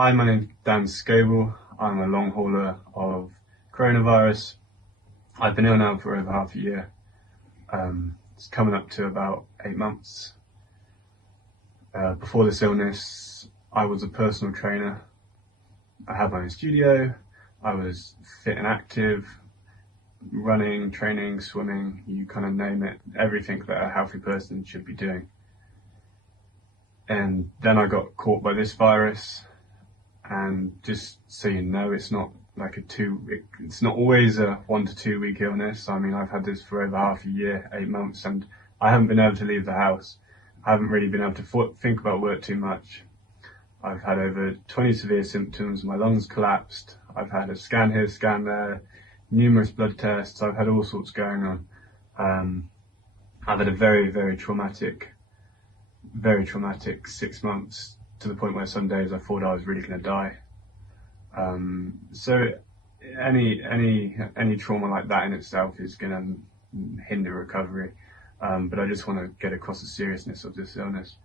Hi, my name's Dan Scoble. I'm a long hauler of coronavirus. I've been ill now for over half a year. It's coming up to about 8 months. Before this illness, I was a personal trainer. I had my own studio. I was fit and active, running, training, swimming, you kind of name it, everything that a healthy person should be doing. And then I got caught by this virus. And just so you know, it's not like it's not always a 1 to 2 week illness. I mean, I've had this for over half a year, 8 months, and I haven't been able to leave the house. I haven't really been able to think about work too much. I've had over 20 severe symptoms. My lungs collapsed. I've had a scan here, scan there, numerous blood tests. I've had all sorts going on. I've had a very, very traumatic 6 months, to the point where some days I thought I was really going to die. So any trauma like that in itself is going to hinder recovery. But I just want to get across the seriousness of this illness.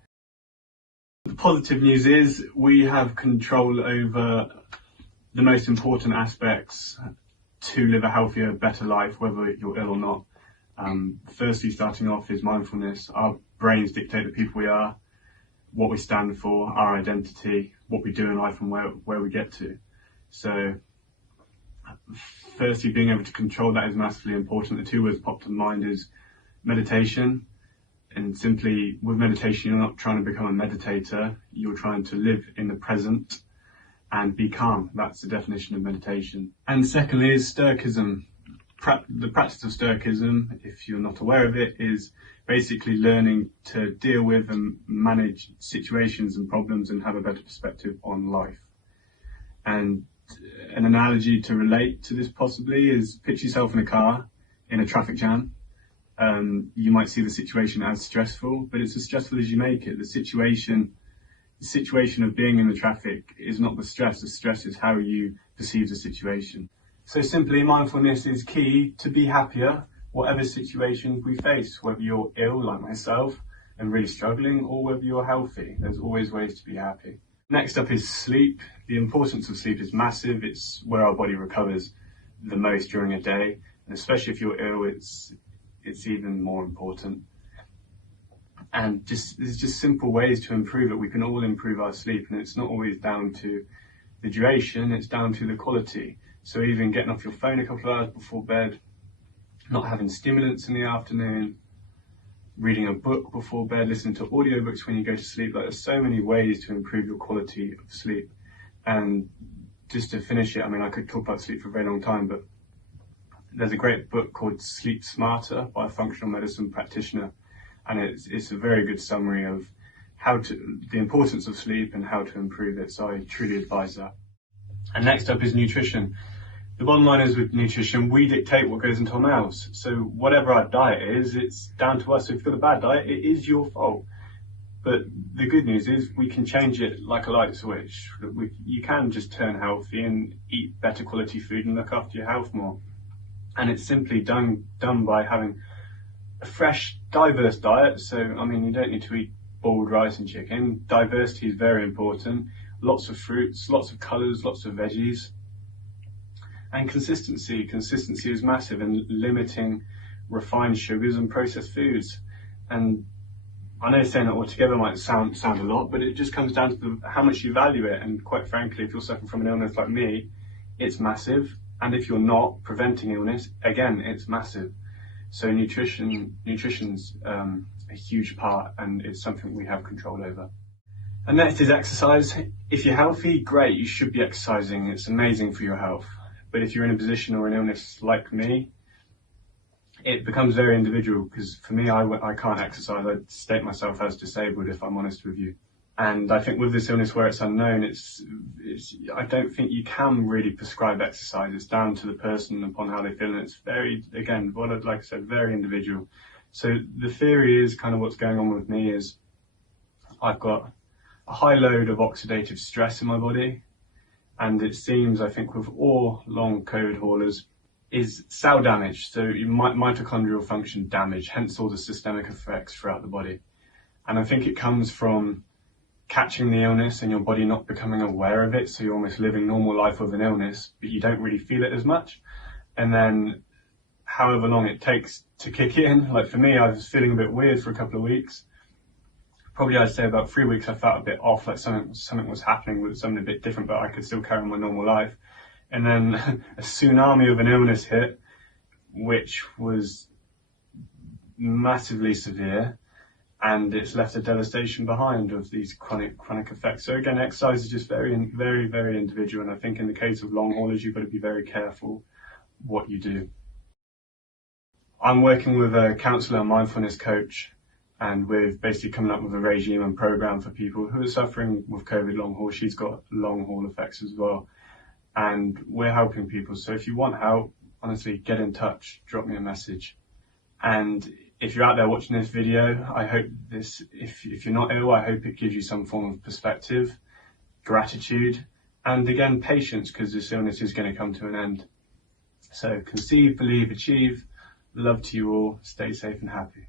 The positive news is we have control over the most important aspects to live a healthier, better life, whether you're ill or not. Firstly, starting off is mindfulness. Our brains dictate the people we are, what we stand for, our identity, what we do in life, and where we get to. So firstly, being able to control that is massively important. The two words popped to mind is meditation. And simply, with meditation, you're not trying to become a meditator, you're trying to live in the present and be calm. That's the definition of meditation. And secondly is stoicism. The practice of stoicism, if you're not aware of it, is basically learning to deal with and manage situations and problems and have a better perspective on life. And an analogy to relate to this possibly is picture yourself in a car in a traffic jam. You might see the situation as stressful, but it's as stressful as you make it. The situation of being in the traffic is not the stress is how you perceive the situation. So simply, mindfulness is key to be happier, whatever situation we face, whether you're ill like myself and really struggling, or whether you're healthy. There's always ways to be happy. Next up is sleep. The importance of sleep is massive. It's where our body recovers the most during a day, and especially if you're ill, it's even more important. And there's just simple ways to improve it. We can all improve our sleep, and it's not always down to the duration, it's down to the quality. So even getting off your phone a couple of hours before bed, not having stimulants in the afternoon, reading a book before bed, listening to audiobooks when you go to sleep. Like, there's so many ways to improve your quality of sleep. And just to finish it, I mean, I could talk about sleep for a very long time, but there's a great book called Sleep Smarter by a functional medicine practitioner. And it's a very good summary of the importance of sleep and how to improve it. So I truly advise that. And next up is nutrition. The bottom line is, with nutrition, we dictate what goes into our mouths. So whatever our diet is, it's down to us. If you've got a bad diet, it is your fault. But the good news is we can change it like a light switch. You can just turn healthy and eat better quality food and look after your health more. And it's simply done by having a fresh, diverse diet. So, I mean, you don't need to eat boiled rice and chicken. Diversity is very important. Lots of fruits, lots of colours, lots of veggies. And consistency is massive, and limiting refined sugars and processed foods. And I know saying that all together might sound a lot, but it just comes down to how much you value it. And quite frankly, if you're suffering from an illness like me, it's massive. And if you're not, preventing illness, again, it's massive. So nutrition's a huge part, and it's something we have control over. And next is exercise. If you're healthy, great, you should be exercising. It's amazing for your health. But if you're in a position or an illness like me, it becomes very individual, because for me, I can't exercise. I state myself as disabled, if I'm honest with you. And I think with this illness where it's unknown, I don't think you can really prescribe exercise. It's down to the person upon how they feel, and it's very, again, like I said, very individual. So the theory is kind of what's going on with me is I've got a high load of oxidative stress in my body. And it seems, I think, with all long COVID haulers, is cell damage. So mitochondrial function damage, hence all the systemic effects throughout the body. And I think it comes from catching the illness and your body not becoming aware of it, so you're almost living normal life with an illness, but you don't really feel it as much. And then however long it takes to kick in, like for me, I was feeling a bit weird for a couple of weeks. Probably I'd say about 3 weeks I felt a bit off, like something was happening, with something a bit different, but I could still carry on my normal life. And then a tsunami of an illness hit, which was massively severe, and it's left a devastation behind of these chronic effects. So again, exercise is just very individual, and I think in the case of long haulers, you've got to be very careful what you do. I'm working with a counsellor and mindfulness coach, and we're basically coming up with a regime and program for people who are suffering with COVID long haul. She's got long haul effects as well, and we're helping people. So if you want help, honestly, get in touch, drop me a message. And if you're out there watching this video, I hope this, if you're not ill, I hope it gives you some form of perspective, gratitude, and again, patience, because this illness is going to come to an end. So conceive, believe, achieve. Love to you all. Stay safe and happy.